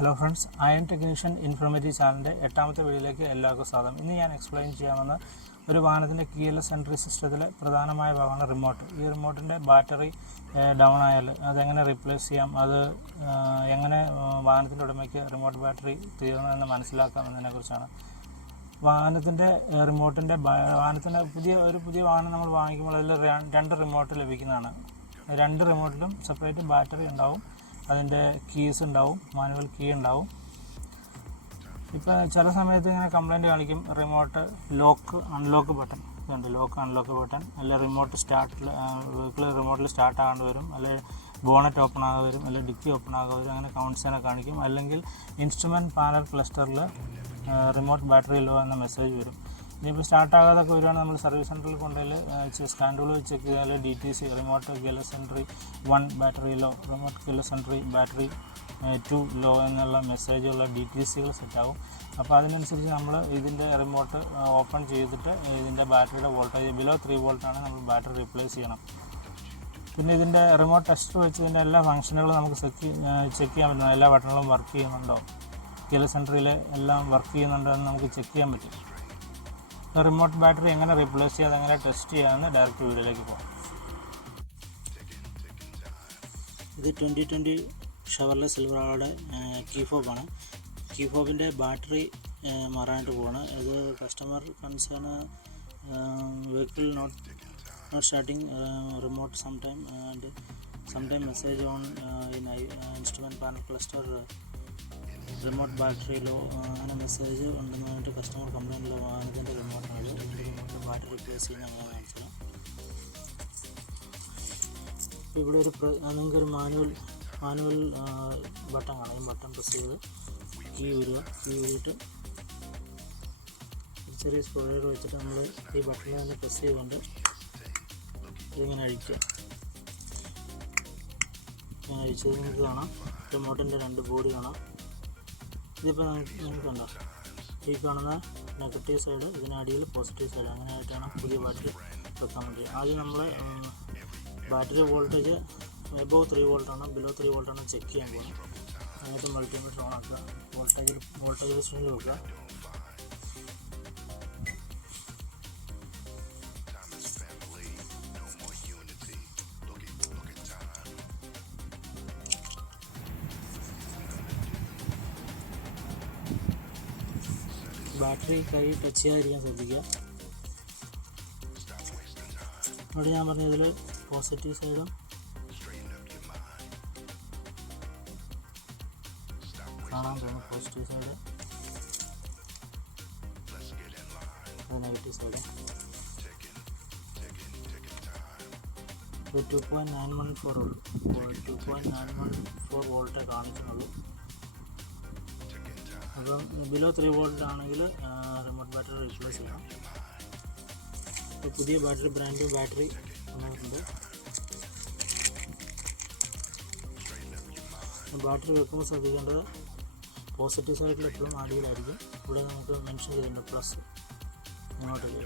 Hello friends, iron technician informative ചാനലിൻ്റെ 8ാമത്തെ വീഡിയോയിലേക്ക് എല്ലാവർക്കും സ്വാഗതം. ഇന്ന് ഞാൻ എക്സ്പ്ലെയിൻ ചെയ്യാമെന്ന് ഒരു വാഹനത്തിൻ്റെ കീലെസ് എൻട്രി സിസ്റ്റത്തിലെ പ്രധാനമായ ഭാഗമാണ് റിമോട്ട്. ഈ റിമോട്ടിൻ്റെ ബാറ്ററി ഡൗൺ ആയാൽ അതെങ്ങനെ റീപ്ലേസ് ചെയ്യാം, അത് എങ്ങനെ വാഹനത്തിൻ്റെ ഉടമയ്ക്ക് റിമോട്ട് ബാറ്ററി തീർന്നതെന്ന് മനസ്സിലാക്കാം എന്നതിനെക്കുറിച്ചാണ്. വാഹനത്തിൻ്റെ വാഹനത്തിൻ്റെ പുതിയ വാഹനം നമ്മൾ വാങ്ങിക്കുമ്പോൾ അതിൽ 2 റിമോട്ട് ലഭിക്കുന്നതാണ്. 2 റിമോട്ടിലും സെപ്പറേറ്റ് ബാറ്ററി ഉണ്ടാവും, അതിൻ്റെ കീസ് ഉണ്ടാവും, മാനുവൽ കീ ഉണ്ടാവും. ഇപ്പോൾ ചില സമയത്ത് ഇങ്ങനെ കംപ്ലൈൻറ്റ് കാണിക്കും, റിമോട്ട് അൺലോക്ക് ബട്ടൺ ഇതുണ്ട്, അൺലോക്ക് ബട്ടൺ, അല്ലെങ്കിൽ വെഹിക്കിൾ റിമോട്ടിൽ സ്റ്റാർട്ട് ആകാണ്ട് വരും, അല്ലെങ്കിൽ ബോണറ്റ് ഓപ്പൺ ആകാതെ വരും, അല്ലെങ്കിൽ ഡിക്കി ഓപ്പൺ ആകാതെ വരും, അങ്ങനെ കൗണ്ട്സിനെ കാണിക്കും. അല്ലെങ്കിൽ ഇൻസ്ട്രുമെൻറ്റ് പാനൽ ക്ലസ്റ്ററിൽ റിമോട്ട് ബാറ്ററി ലോ എന്ന മെസ്സേജ് വരും. ഇനിയിപ്പോൾ സ്റ്റാർട്ടാകാതൊക്കെ വരുവാണെങ്കിൽ നമ്മൾ സർവീസ് സെൻറ്ററിൽ കൊണ്ടുപോയി സ്കാൻ ടൂൾ വെച്ച് ചെക്ക് ചെയ്താൽ DTC remote keyless entry 1 battery low, remote keyless entry battery 2 low എന്നുള്ള മെസ്സേജുള്ള DTCകൾ സെറ്റാവും. അപ്പോൾ അതിനനുസരിച്ച് നമ്മൾ ഇതിൻ്റെ റിമോട്ട് ഓപ്പൺ ചെയ്തിട്ട് ഇതിൻ്റെ ബാറ്ററിയുടെ വോൾട്ടേജ് ബിലോ 3 വോൾട്ടാണ് നമ്മൾ ബാറ്ററി റീപ്ലേസ് ചെയ്യണം. പിന്നെ ഇതിൻ്റെ റിമോട്ട് ടെസ്റ്റർ വെച്ച് ഇതിൻ്റെ എല്ലാ ഫംഗ്ഷനുകളും നമുക്ക് ചെക്ക് ചെയ്യാൻ പറ്റുന്നു. എല്ലാ ബട്ടണുകളും വർക്ക് ചെയ്യുന്നുണ്ടോ, കീലെസ് എൻട്രിയിൽ എല്ലാം വർക്ക് ചെയ്യുന്നുണ്ടോ എന്ന് നമുക്ക് ചെക്ക് ചെയ്യാൻ പറ്റും. റിമോട്ട് ബാറ്ററി എങ്ങനെ റീപ്ലേസ് ചെയ്യാതെ എങ്ങനെ ടെസ്റ്റ് ചെയ്യാമെന്ന് ഡയറക്റ്റ് വീഡിയോയിലേക്ക് പോകാം. ഇത് 2020 ഷെവർലെ സിൽവറയുടെ കീ ഫോബാണ്. കീ ഫോബിൻ്റെ ബാറ്ററി മാറാനായിട്ട് പോവാണ്. ഇത് customer concern vehicle not starting remote sometime message on in instrument panel cluster remote battery law അങ്ങനെ മെസ്സേജ് ഉണ്ടെന്നായിട്ട് കസ്റ്റമർ കംപ്ലൈൻറ്റ് ലോ ഇതിൻ്റെ റിമോട്ടാണ്. റിമോട്ട് ബാറ്ററി റീപ്ലേസ് ചെയ്യുന്ന അങ്ങനെ കാണിച്ചത്. ഇപ്പോൾ ഇവിടെ നിങ്ങൾക്കൊരു മാനുവൽ ബട്ടൺ കാണാം. ഈ ബട്ടൺ പ്രസ് ചെയ്ത് കീ ഊരിയിട്ട് ചെറിയ സ്ക്രൂ വെച്ചിട്ട് നമ്മൾ ഈ ബട്ടണിൽ തന്നെ പ്രസ് ചെയ്തുകൊണ്ട് ഇതിങ്ങനെ അഴിച്ചത് നിങ്ങൾക്ക് കാണാം. റിമോട്ടിൻ്റെ 2 ബോഡി കാണാം. ഇതിപ്പോൾ നിങ്ങൾക്ക് കണ്ടോ, ഈ കാണുന്ന നെഗറ്റീവ് സൈഡ്, ഇതിനടിയിൽ പോസിറ്റീവ് സൈഡ്, അങ്ങനെ ആയിട്ടാണ് പുതിയ ബാറ്ററി വെക്കാൻ വേണ്ടി. ആദ്യം നമ്മൾ ബാറ്ററി വോൾട്ടേജ് എബോവ് 3 വോൾട്ടാണോ ബിലോ 3 വോൾട്ടാണോ ചെക്ക് ചെയ്യാൻ പോകുന്നത്. എന്നിട്ട് മൾട്ടിമീറ്റർ ഓൺ ആക്കുക, വോൾട്ടേജ് സ്വിച്ചിൽ വെക്കുക. ബാറ്ററി കൈ ടച്ച് ചെയ്യാതിരിക്കാൻ ശ്രദ്ധിക്കുക. ഇവിടെ ഞാൻ പറഞ്ഞ ഇതിൽ പോസിറ്റീവ് സൈഡും കാണാൻ തോന്നുന്നു, പോസിറ്റീവ് സൈഡ്, അത് നെഗറ്റീവ് സൈഡ്. 2.914 വോൾട്ടേ കാണിക്കുന്നുള്ളൂ. അപ്പം ബിലോ 3 വോൾട്ട് ആണെങ്കിൽ റിമോട്ട് ബാറ്ററി റീപ്ലേസ് ചെയ്യണം. ഇപ്പോൾ പുതിയ ബ്രാൻഡ് ബാറ്ററി വന്നിട്ടുണ്ട്. ബാറ്ററി വെക്കുമ്പോൾ ശ്രദ്ധിക്കേണ്ടത് പോസിറ്റീവ് സൈഡിൽ എപ്പോഴും അടിയിലായിരിക്കും. ഇവിടെ നമുക്ക് മെൻഷൻ ചെയ്തിട്ടുണ്ട് പ്ലസ് ഇങ്ങോട്ടേക്ക്.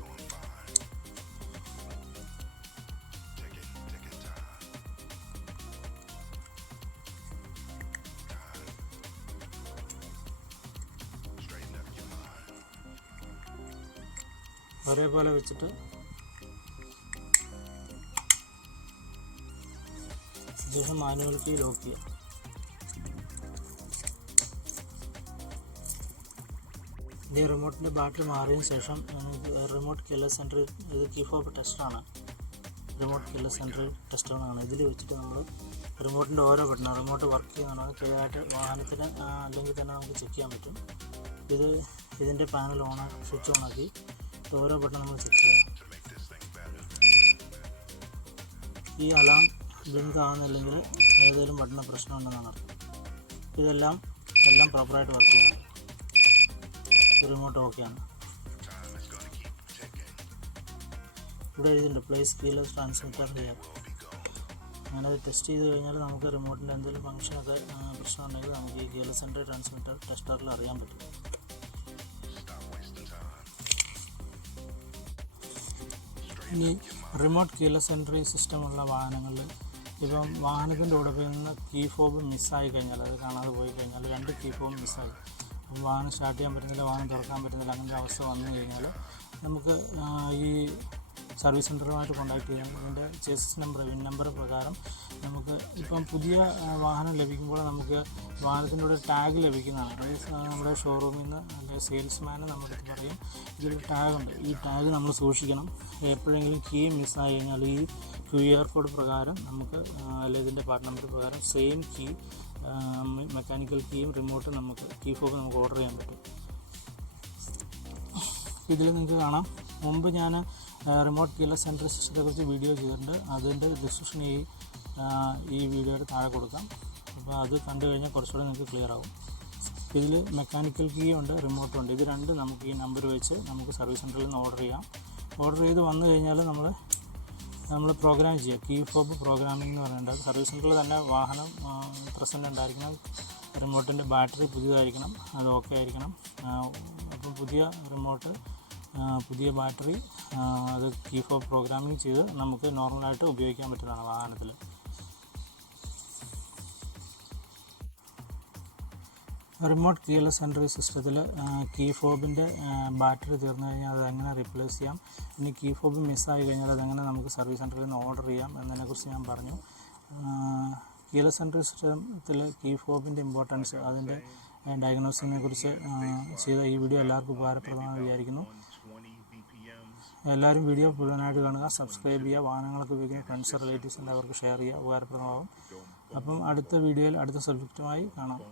ഒരേപോലെ വെച്ചിട്ട് ശേഷം മാനുവൽ കീ ലോക്ക് ചെയ്യുക. ഈ റിമോട്ടിൻ്റെ ബാറ്ററി മാറിയതിന് ശേഷം റിമോട്ട് കീലെസ് എൻട്രി, ഇത് കീ ഫോബ് ടെസ്റ്ററാണ്, റിമോട്ട് കീലെസ് എൻട്രി ടെസ്റ്ററാണ്. ഇതിൽ വെച്ചിട്ട് നമ്മൾ റിമോട്ടിൻ്റെ ഓരോ ബട്ടൺ റിമോട്ട് വർക്ക് ചെയ്യുന്നതാണ് ചെറുതായിട്ട് വാഹനത്തിന് അല്ലെങ്കിൽ തന്നെ നമുക്ക് ചെക്ക് ചെയ്യാൻ പറ്റും. ഇതിൻ്റെ പാനൽ സ്വിച്ച് ഓണാക്കി ഓരോ ബട്ടൺ നമ്മൾ ചെക്ക് ചെയ്യാം. ഈ അലാം ബ്ലിങ്ക് ആകുന്നില്ലെങ്കിൽ ഏതെങ്കിലും ബട്ടണ് പ്രശ്നമുണ്ടെന്നാണ് അർത്ഥം. എല്ലാം പ്രോപ്പറായിട്ട് വർക്ക് ചെയ്യുന്നുണ്ട്. റിമോട്ട് ഓക്കെയാണ്. ഇവിടെ എഴുതിയിട്ടുണ്ട് പ്ലേസ് കീലെസ് ട്രാൻസ്മിറ്റർ ഹിയർ. അങ്ങനെ അത് ടെസ്റ്റ് ചെയ്ത് കഴിഞ്ഞാൽ നമുക്ക് റിമോട്ടിൻ്റെ എന്തെങ്കിലും ഫംഗ്ഷനൊക്കെ പ്രശ്നമുണ്ടെങ്കിൽ നമുക്ക് ഈ കീലെസ് എൻട്രി ട്രാൻസ്മിറ്റർ ടെസ്റ്ററിൽ അറിയാൻ പറ്റും. ഇനി റിമോട്ട് കീലെസ് എൻട്രി സിസ്റ്റമുള്ള വാഹനങ്ങളിൽ ഇപ്പം വാഹനത്തിൻ്റെ ഉടമയിൽ നിന്ന് കീ ഫോബ് മിസ്സായി കഴിഞ്ഞാൽ, അത് കാണാതെ പോയി കഴിഞ്ഞാൽ 2 കീ ഫോബ് മിസ്സായി, അപ്പം വാഹനം സ്റ്റാർട്ട് ചെയ്യാൻ പറ്റുന്നില്ല, വാഹനം തുറക്കാൻ പറ്റുന്നില്ല, അങ്ങനത്തെ അവസ്ഥ വന്നു കഴിഞ്ഞാൽ നമുക്ക് ഈ സർവീസ് സെൻ്ററുമായിട്ട് കോൺടാക്ട് ചെയ്യാം. ഇതിൻ്റെ ചേസിസ് നമ്പർ, വിൻ നമ്പർ പ്രകാരം നമുക്ക് ഇപ്പം പുതിയ വാഹനം ലഭിക്കുമ്പോൾ നമുക്ക് വാഹനത്തിൻ്റെ കൂടെ ടാഗ് ലഭിക്കുന്നതാണ്. അത് നമ്മുടെ ഷോറൂമിൽ നിന്ന് അല്ലെങ്കിൽ സെയിൽസ്മാൻ നമ്മുടെ അടുത്ത് പറയും ഇതിൽ ടാഗുണ്ട്, ഈ ടാഗ് നമ്മൾ സൂക്ഷിക്കണം. എപ്പോഴെങ്കിലും കീ മിസ്സായി കഴിഞ്ഞാൽ ഈ QR കോഡ് പ്രകാരം നമുക്ക് അല്ലെങ്കിൽ ഇതിൻ്റെ പാർട്ട് നമ്പർ പ്രകാരം സെയിം കീ, മെക്കാനിക്കൽ കീയും റിമോട്ടും നമുക്ക് കീ ഫോബ് നമുക്ക് ഓർഡർ ചെയ്യാൻ പറ്റും. ഇതിൽ നിങ്ങൾക്ക് കാണാം, മുമ്പ് ഞാൻ റിമോട്ട് കീലെസ് എൻട്രി സിസ്റ്റത്തെക്കുറിച്ച് വീഡിയോ ചെയ്തിട്ടുണ്ട്. അതിൻ്റെ ഡിസ്ക്രിപ്ഷൻ ഈ വീഡിയോയുടെ താഴെ കൊടുക്കാം. അപ്പോൾ അത് കണ്ടു കഴിഞ്ഞാൽ കുറച്ചുകൂടെ നിങ്ങൾക്ക് ക്ലിയർ ആവും. ഇതിൽ മെക്കാനിക്കൽ കീ ഉണ്ട്, റിമോട്ടും ഉണ്ട്. ഇത് രണ്ടും നമുക്ക് ഈ നമ്പർ വെച്ച് നമുക്ക് സർവീസ് സെൻറ്ററിൽ നിന്ന് ഓർഡർ ചെയ്യാം. ഓർഡർ ചെയ്ത് വന്നു കഴിഞ്ഞാൽ നമ്മൾ പ്രോഗ്രാം ചെയ്യുക. കീ ഫോബ് പ്രോഗ്രാമിംഗ് എന്ന് പറയുന്നത് സർവീസ് സെൻറ്ററിൽ തന്നെ വാഹനം പ്രസൻ്റ് ഉണ്ടായിരിക്കണം, റിമോട്ടിൻ്റെ ബാറ്ററി പുതിയതായിരിക്കണം, അത് ഓക്കെ ആയിരിക്കണം. അപ്പം പുതിയ റിമോട്ട്, പുതിയ ബാറ്ററി, അത് കീ ഫോബ് പ്രോഗ്രാമിംഗ് ചെയ്ത് നമുക്ക് നോർമലായിട്ട് ഉപയോഗിക്കാൻ പറ്റുന്നതാണ് വാഹനത്തിൽ. റിമോട്ട് കീലെസ് എൻട്രി സിസ്റ്റത്തിൽ കീ ഫോബിൻ്റെ ബാറ്ററി തീർന്നു കഴിഞ്ഞാൽ അത് എങ്ങനെ റീപ്ലേസ് ചെയ്യാം, ഇനി കീ ഫോബ് മിസ്സായി കഴിഞ്ഞാൽ അതെങ്ങനെ നമുക്ക് സർവീസ് സെൻറ്ററിൽ നിന്ന് ഓർഡർ ചെയ്യാം എന്നതിനെക്കുറിച്ച് ഞാൻ പറഞ്ഞു. കീലെസ് എൻട്രി സിസ്റ്റത്തിൽ കീ ഫോബിൻ്റെ ഇമ്പോർട്ടൻസ്, അതിൻ്റെ ഡയഗ്നോസിനെ കുറിച്ച് ചെയ്ത ഈ വീഡിയോ എല്ലാവർക്കും ഉപകാരപ്രദമാണെന്ന് വിചാരിക്കുന്നു. എല്ലാവരും വീഡിയോ മുഴുവനായിട്ട് കാണുക, സബ്സ്ക്രൈബ് ചെയ്യുക, വാഹനങ്ങളൊക്കെ ഉപയോഗിക്കുന്ന ഫ്രണ്ട്സ് റിലേറ്റീവ്സ് എല്ലാവർക്കും ഷെയർ ചെയ്യുക, ഉപകാരപ്രദമാകും. അപ്പം അടുത്ത വീഡിയോയിൽ അടുത്ത സബ്ജക്റ്റുമായി കാണാം.